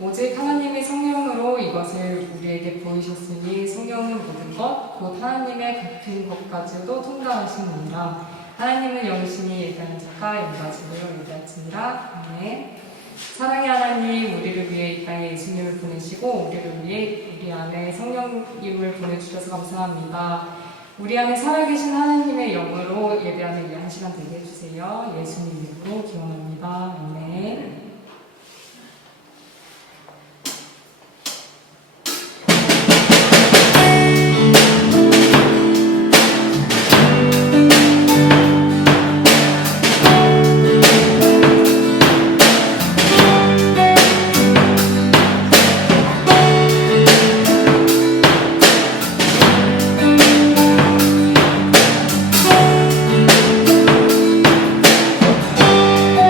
오직 하나님의 성령으로 이것을 우리에게 보이셨으니 성령은 모든 것, 곧 하나님의 같은 것까지도 통달하시느니라. 하나님은 영이시니 예배하는 자가 영가짐으로 예배하시니라. 아멘. 사랑의 하나님, 우리를 위해 이 땅에 예수님을 보내시고 우리를 위해 우리 안에 성령님을 보내주셔서 감사합니다. 우리 안에 살아계신 하나님의 영으로 예배하는 이 한 시간 되게 해주세요. 예수님 이름으로 기원합니다. 아멘.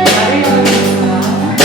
나를 향하는 사랑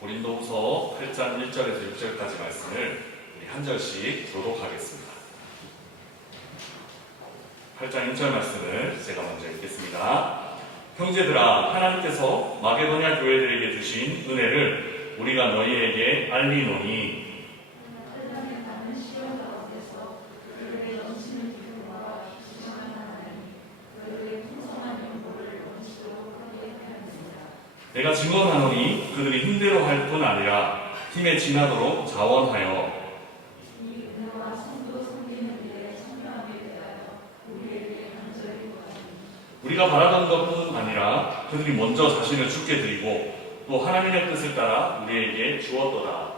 고린도후서 8장 1절에서 6절까지 말씀을 우리 한 절씩 교독하겠습니다. 8장 1절 말씀을 제가 먼저 읽겠습니다. 형제들아, 하나님께서 마게도냐 교회들에게 주신 은혜를 우리가 너희에게 알리노니 내가 증언하노니 그들이 힘대로 할 뿐 아니라 힘에 지나도록 자원하여 우리가 바라던 것뿐 아니라 그들이 먼저 자신을 죽게 드리고 또 하나님의 뜻을 따라 우리에게 주었도다.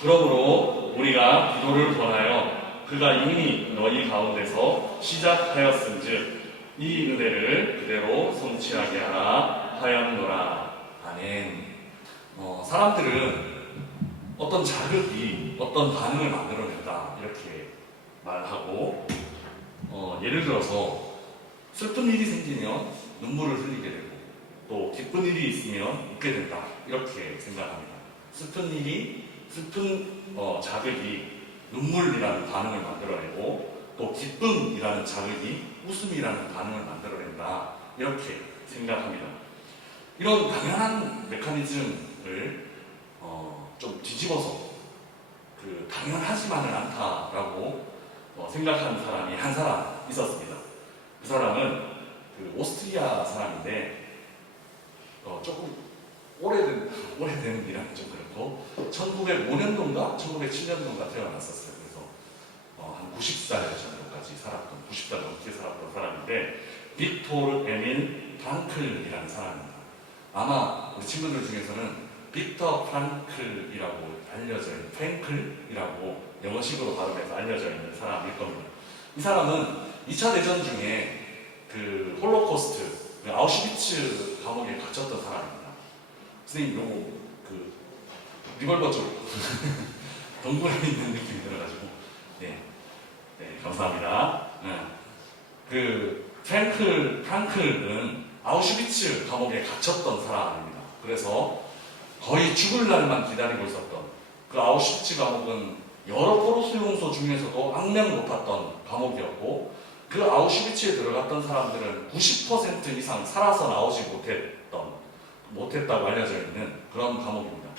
그러므로 우리가 기도를 권하여 그가 이미 너희 가운데서 시작하였은즉 이 은혜를 그대로 성취하게 하라 하였노라. 아멘. 사람들은 어떤 자극이 어떤 반응을 만들어낸다 이렇게 말하고 예를 들어서 슬픈 일이 생기면 눈물을 흘리게 되고 또 기쁜 일이 있으면 웃게 된다 이렇게 생각합니다. 슬픈 자극이 눈물이라는 반응을 만들어내고 또 기쁨이라는 자극이 웃음이라는 반응을 만들어낸다 이렇게 생각합니다. 이런 당연한 메커니즘을 좀 뒤집어서 당연하지만은 않다라고 생각하는 사람이 한 사람 있었습니다. 그 사람은 오스트리아 사람인데 조금 오래된 이라는 좀 그렇고 1905년도인가 1907년도인가 태어났었어요. 그래서 한 90살 정도까지 90살 넘게 살았던 사람인데 빅토르 에밀 프랑클이라는 사람입니다. 아마 우리 친구들 중에서는 빅터 프랑클이라고 알려져 있는 프랭클이라고 영어식으로 발음해서 알려져 있는 사람일 겁니다. 이 사람은 2차 대전 중에 그 홀로코스트, 아우슈비츠 감옥에 갇혔던 사람입니다. 선생님, 요거 리벌버 쪽 동굴에 있는 느낌이 들어가지고 네, 감사합니다. 프랑클은 아우슈비츠 감옥에 갇혔던 사람입니다. 그래서 거의 죽을 날만 기다리고 있었던 그 아우슈비츠 감옥은 여러 포로수 용소 중에서도 악명 높았던 감옥이었고 그 아우슈비츠에 들어갔던 사람들은 90% 이상 살아서 나오지 못했다고 알려져 있는 그런 감옥입니다.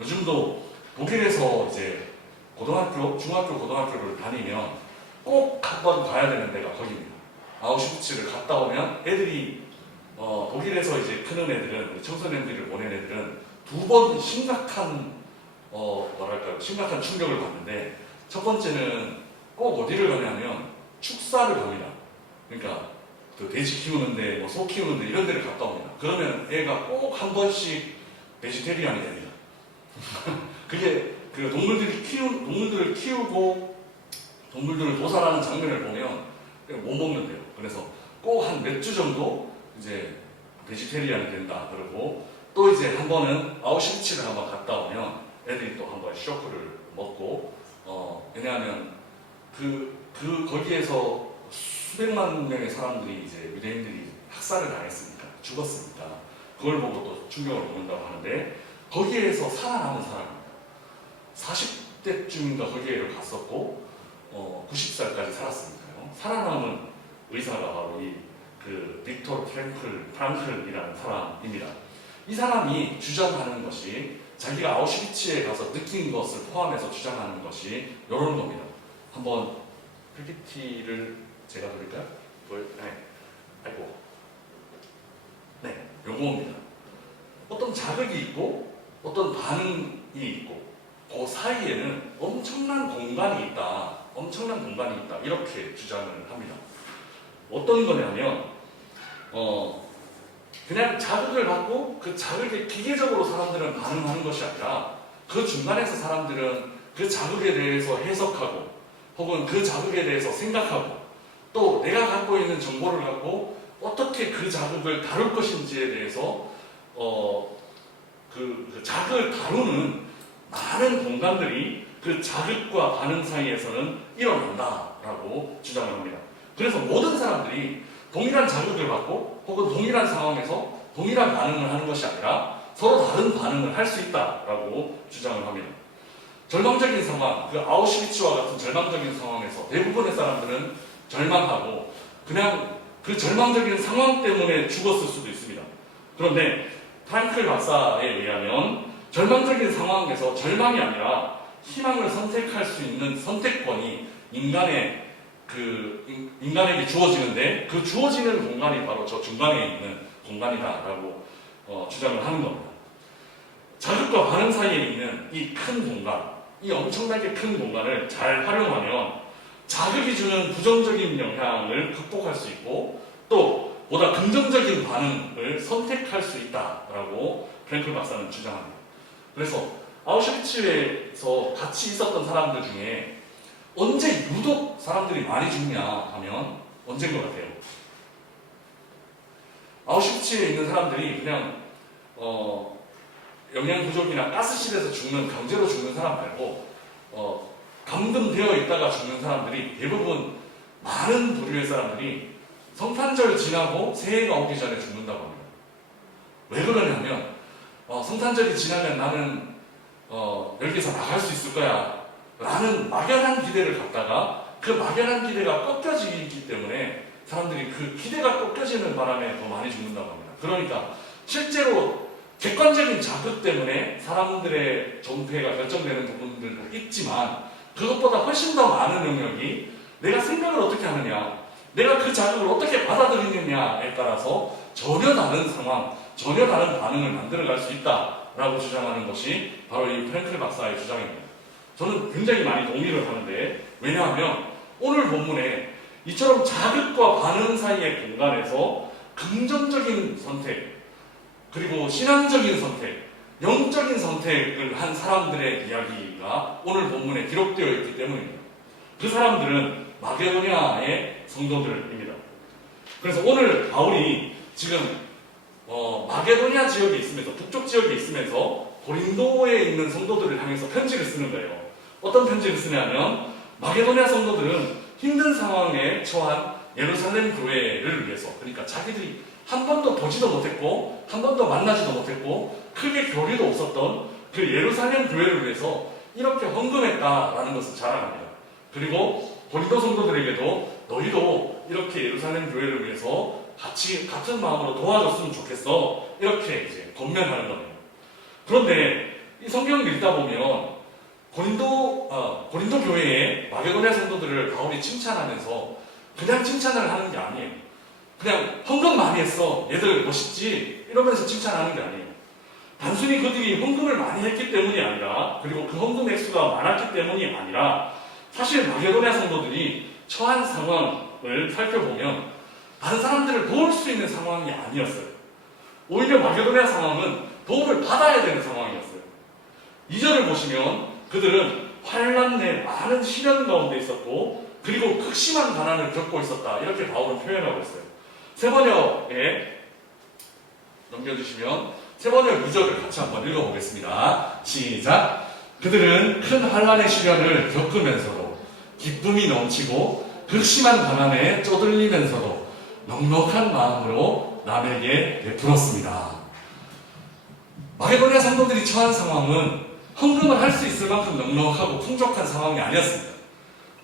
요즘도 독일에서 이제 중학교, 고등학교를 다니면 꼭 한번 가야 되는 데가 거기입니다. 아우슈비츠를 갔다 오면 애들이 독일에서 이제 크는 애들은 청소년들을 보낸 애들은 두 번 심각한 충격을 받는데 첫 번째는 꼭 어디를 가냐면 축사를 갑니다. 그러니까 돼지 키우는데 소 키우는데 이런 데를 갔다 옵니다. 그러면 애가 꼭 한 번씩 베지테리안이 됩니다. 그게 동물들을 키우고 동물들을 도살하는 장면을 보면 못 먹는데요. 그래서 꼭 한 몇 주 정도 이제 베지테리안이 된다 그러고 또 이제 한 번은 아우슈비츠를 한번 갔다 오면 애들이 또 한 번 쇼크를 먹고 왜냐하면 거기에서 수백만 명의 사람들이 이제 유대인들이 학살을 당했으니까 죽었으니까 그걸 보고 또 충격을 먹는다고 하는데 거기에서 살아남은 사람입니다. 40대쯤인가 거기에 갔었고 90살까지 살았으니까요. 살아남은 의사가 바로 빅토르 프랑클이라는 사람입니다. 이 사람이 주장하는 것이 자기가 아우슈비츠에 가서 느낀 것을 포함해서 주장하는 것이 이런 겁니다. 한번 PPT를 제가 드릴까요? 네, 요겁니다. 어떤 자극이 있고 어떤 반응이 있고 그 사이에는 엄청난 공간이 있다 이렇게 주장을 합니다. 어떤 거냐면 그냥 자극을 받고 그 자극에 기계적으로 사람들은 반응하는 것이 아니라 그 중간에서 사람들은 그 자극에 대해서 해석하고 혹은 그 자극에 대해서 생각하고 또 내가 갖고 있는 정보를 갖고 어떻게 그 자극을 다룰 것인지에 대해서 그 자극을 다루는 많은 공간들이 그 자극과 반응 사이에서는 일어난다라고 주장을 합니다. 그래서 모든 사람들이 동일한 자극을 받고 혹은 동일한 상황에서 동일한 반응을 하는 것이 아니라 서로 다른 반응을 할 수 있다라고 주장을 합니다. 절망적인 상황, 그 아우슈비츠와 같은 절망적인 상황에서 대부분의 사람들은 절망하고 그냥 그 절망적인 상황 때문에 죽었을 수도 있습니다. 그런데 프랑클 박사에 의하면 절망적인 상황에서 절망이 아니라 희망을 선택할 수 있는 선택권이 인간에게 주어지는데 그 주어지는 공간이 바로 저 중간에 있는 공간이다라고 주장을 하는 겁니다. 자극과 반응 사이에 있는 이 큰 공간, 이 엄청나게 큰 공간을 잘 활용하면 자극이 주는 부정적인 영향을 극복할 수 있고 또 보다 긍정적인 반응을 선택할 수 있다라고 프랭클 박사는 주장합니다. 그래서 아우슈비츠에서 같이 있었던 사람들 중에 언제 유독 사람들이 많이 죽냐 하면 언제인 것 같아요? 아우슈비츠에 있는 사람들이 그냥 영양 부족이나 가스실에서 죽는 강제로 죽는 사람 말고 감금되어 있다가 죽는 사람들이 대부분 많은 부류의 사람들이 성탄절 지나고 새해가 오기 전에 죽는다고 합니다. 왜 그러냐면 성탄절이 지나면 나는 여기서 나갈 수 있을 거야 라는 막연한 기대를 갖다가 그 막연한 기대가 꺾여지기 때문에 사람들이 그 기대가 꺾여지는 바람에 더 많이 죽는다고 합니다. 그러니까 실제로 객관적인 자극 때문에 사람들의 존폐가 결정되는 부분들도 있지만 그것보다 훨씬 더 많은 영역이 내가 생각을 어떻게 하느냐, 내가 그 자극을 어떻게 받아들이느냐에 따라서 전혀 다른 상황, 전혀 다른 반응을 만들어갈 수 있다라고 주장하는 것이 바로 이 프랭클 박사의 주장입니다. 저는 굉장히 많이 동의를 하는데 왜냐하면 오늘 본문에 이처럼 자극과 반응 사이의 공간에서 긍정적인 선택, 그리고 신앙적인 선택, 영적인 선택을 한 사람들의 이야기가 오늘 본문에 기록되어 있기 때문입니다. 그 사람들은 마게도냐의 성도들입니다. 그래서 오늘 바울이 지금 마게도냐 지역에 있으면서 북쪽 지역에 있으면서 고린도에 있는 성도들을 향해서 편지를 쓰는 거예요. 어떤 편지를 쓰냐면 마게도냐 성도들은 힘든 상황에 처한 예루살렘 교회를 위해서, 그러니까 자기들이 한 번도 보지도 못했고 한 번도 만나지도 못했고 크게 교류도 없었던 그 예루살렘 교회를 위해서 이렇게 헌금했다라는 것을 자랑합니다. 그리고 고린도 성도들에게도 너희도 이렇게 예루살렘 교회를 위해서 같은 마음으로 도와줬으면 좋겠어, 이렇게 이제 권면하는 겁니다. 그런데 이 성경을 읽다 보면 고린도 교회의 마게도냐 성도들을 바울이 칭찬하면서 그냥 칭찬을 하는 게 아니에요. 그냥 헌금 많이 했어, 얘들 멋있지, 이러면서 칭찬하는 게 아니에요. 단순히 그들이 헌금을 많이 했기 때문이 아니라, 그리고 그 헌금 액수가 많았기 때문이 아니라, 사실 마게도냐 성도들이 처한 상황을 살펴보면 다른 사람들을 도울 수 있는 상황이 아니었어요. 오히려 마게도냐 상황은 도움을 받아야 되는 상황이었어요. 2절을 보시면 그들은 환난 내 많은 시련 가운데 있었고 그리고 극심한 가난을 겪고 있었다, 이렇게 바울은 표현하고 있어요. 세번역에 넘겨주시면 세번역 2절을 같이 한번 읽어보겠습니다. 시작. 그들은 큰 환난의 시련을 겪으면서도 기쁨이 넘치고 극심한 가난에 쪼들리면서도 넉넉한 마음으로 남에게 베풀었습니다. 마게도냐 성도들이 처한 상황은 헌금을 할 수 있을 만큼 넉넉하고 풍족한 상황이 아니었습니다.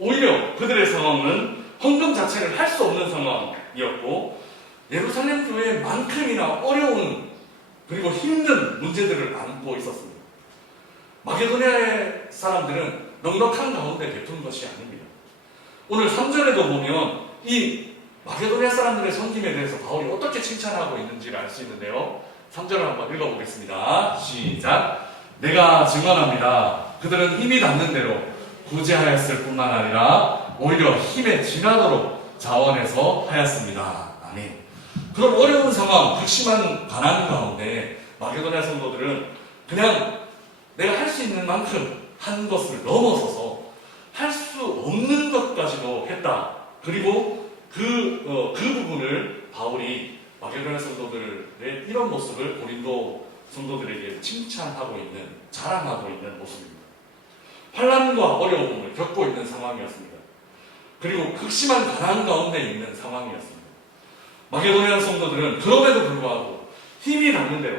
오히려 그들의 상황은 헌금 자체를 할 수 없는 상황이었고 예루살렘 교회만큼이나 어려운 그리고 힘든 문제들을 안고 있었습니다. 마게도냐의 사람들은 넉넉한 가운데 베푼 것이 아닙니다. 오늘 3절에도 보면 이 마게도냐 사람들의 섬김에 대해서 바울이 어떻게 칭찬하고 있는지를 알 수 있는데요. 3절을 한번 읽어보겠습니다. 시작. 내가 증언합니다. 그들은 힘이 닿는 대로 구제하였을 뿐만 아니라 오히려 힘에 지나도록 자원해서 하였습니다. 아멘. 그런 어려운 상황, 극심한 가난 가운데 마게도냐 성도들은 그냥 내가 할 수 있는 만큼 한 것을 넘어서서 할 수 없는 것까지도 했다. 그리고 그 부분을 바울이 마게도냐 성도들의 이런 모습을 고린도 성도들에게 칭찬하고 있는, 자랑하고 있는 모습입니다. 환난과 어려움을 겪고 있는 상황이었습니다. 그리고 극심한 가난 가운데 있는 상황이었습니다. 마게도냐 성도들은 그럼에도 불구하고 힘이 닿는 대로,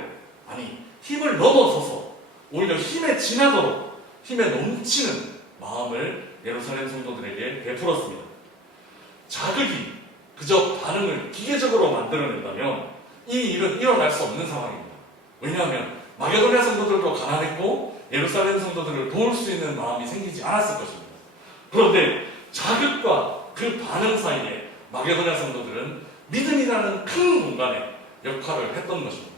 힘을 넘어서서 오히려 힘에 지나도록 힘에 넘치는 마음을 예루살렘 성도들에게 베풀었습니다. 자극이 그저 반응을 기계적으로 만들어낸다면 이 일은 일어날 수 없는 상황입니다. 왜냐하면 마게도냐 성도들도 가난했고 예루살렘 성도들을 도울 수 있는 마음이 생기지 않았을 것입니다. 그런데 자극과 그 반응 사이에 마게도냐 성도들은 믿음이라는 큰 공간에 역할을 했던 것입니다.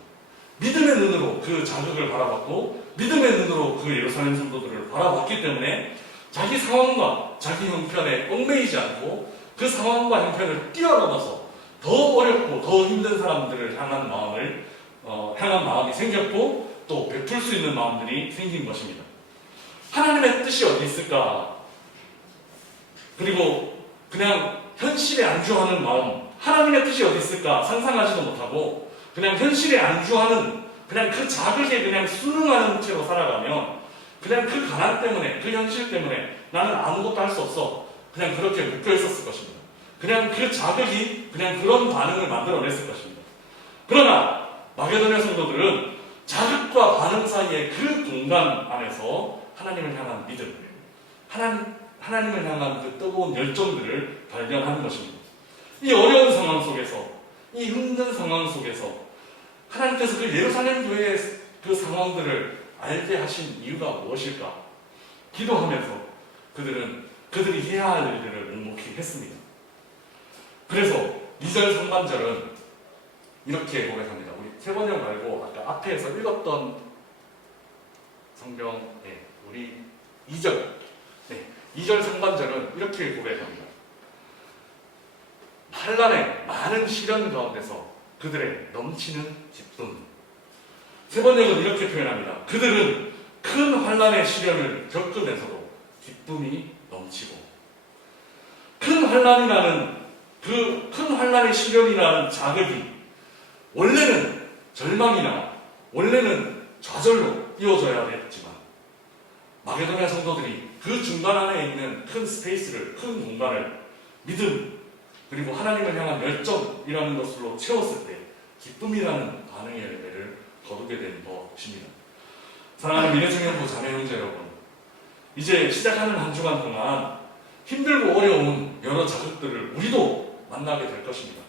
믿음의 눈으로 그 자극을 바라봤고 믿음의 눈으로 그 예루살렘 성도들을 바라봤기 때문에 자기 상황과 자기 형편에 얽매이지 않고 그 상황과 형편을 뛰어넘어서 더 어렵고 더 힘든 사람들을 향한 마음이 생겼고 또 베풀 수 있는 마음들이 생긴 것입니다. 하나님의 뜻이 어디 있을까? 그리고 그냥 현실에 안주하는 마음, 하나님의 뜻이 어디 있을까 상상하지도 못하고 그냥 현실에 안주하는 그냥 그 자극에 그냥 순응하는 채로 살아가면 그냥 그 가난 때문에 그 현실 때문에 나는 아무것도 할 수 없어 그냥 그렇게 묶여 있었을 것입니다. 그냥 그 자극이 그냥 그런 반응을 만들어냈을 것입니다. 그러나 마게도냐 성도들은 자극과 반응 사이의 그 공간 안에서 하나님을 향한 믿음, 하나님을 향한 그 뜨거운 열정들을 발견하는 것입니다. 이 어려운 상황 속에서, 이 힘든 상황 속에서 하나님께서 그 예루살렘 교회의 그 상황들을 알게 하신 이유가 무엇일까? 기도하면서 그들이 해야 할 일들을 묵묵히 했습니다. 그래서 2절 상반절은 이렇게 고백합니다. 우리 세번역 말고 아까 앞에서 읽었던 성경, 우리 2절 2절 상반절은 이렇게 고백합니다. 환난의 많은 시련 가운데서 그들의 넘치는 기쁨. 세번역은 이렇게 표현합니다. 그들은 큰 환난의 시련을 겪으면서도 기쁨이 넘치고 큰 환난이라는 그 큰 환난의 시련이라는 자극이 원래는 절망이나 원래는 좌절로 이어져야 했지만 마게도냐 성도들이 그 중간 안에 있는 큰 스페이스를, 큰 공간을 믿음 그리고 하나님을 향한 열정이라는 것으로 채웠을 때 기쁨이라는 반응의 열매를 거두게 된 것입니다. 사랑하는 미래청년부 자매 형제 여러분, 이제 시작하는 한 주간 동안 힘들고 어려운 여러 자극들을 우리도 만나게 될 것입니다.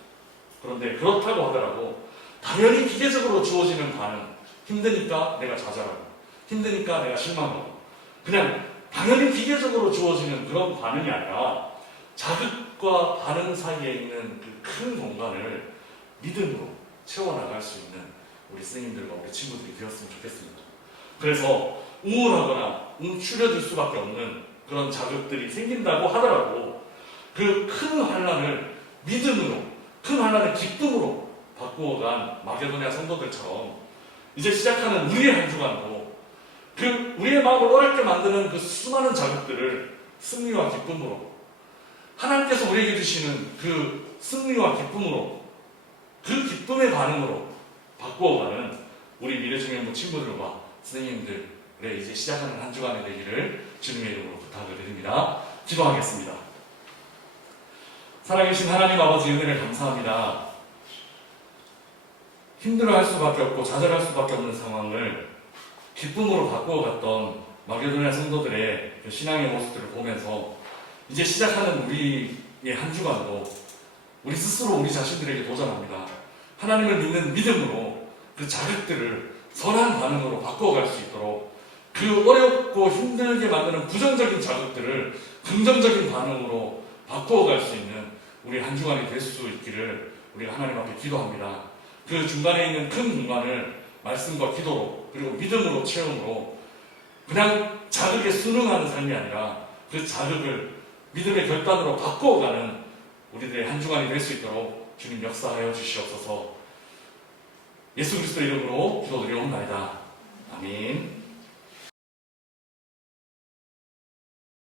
그런데 그렇다고 하더라도 당연히 기계적으로 주어지는 반응, 힘드니까 내가 좌절하고 힘드니까 내가 실망하고 그냥 당연히 기계적으로 주어지는 그런 반응이 아니라 자극과 반응 사이에 있는 그 큰 공간을 믿음으로 채워나갈 수 있는 우리 스님들과 우리 친구들이 되었으면 좋겠습니다. 그래서 우울하거나 움츠려질 수밖에 없는 그런 자극들이 생긴다고 하더라도 그 큰 환난을 믿음으로, 큰 환난을 기쁨으로 바꾸어간 마게도냐 성도들처럼 이제 시작하는 우리의 한 주간도 그 우리의 마음을 어렵게 만드는 그 수많은 자극들을 승리와 기쁨으로 하나님께서 우리에게 주시는 그 승리와 기쁨으로 그 기쁨의 반응으로 바꾸어가는 우리 미래청년부 친구들과 선생님들의 이제 시작하는 한 주간이 되기를 주님의 이름으로 부탁을 드립니다. 기도하겠습니다. 살아계신 하나님 아버지 은혜를 감사합니다. 힘들어할 수밖에 없고 좌절할 수밖에 없는 상황을 기쁨으로 바꾸어갔던 마게도냐 성도들의 그 신앙의 모습들을 보면서 이제 시작하는 우리의 한 주간도 우리 스스로 우리 자신들에게 도전합니다. 하나님을 믿는 믿음으로 그 자극들을 선한 반응으로 바꿔갈 수 있도록 그 어렵고 힘들게 만드는 부정적인 자극들을 긍정적인 반응으로 바꿔갈 수 있는 우리 한 주간이 될 수 있기를 우리가 하나님 앞에 기도합니다. 그 중간에 있는 큰 공간을 말씀과 기도로 그리고 믿음으로 체험으로 그냥 자극에 순응하는 삶이 아니라 그 자극을 믿음의 결단으로 바꿔가는 우리들의 한 주간이 될 수 있도록 주님 역사하여 주시옵소서. 예수 그리스도 이름으로 기도드리옵나이다. 아멘.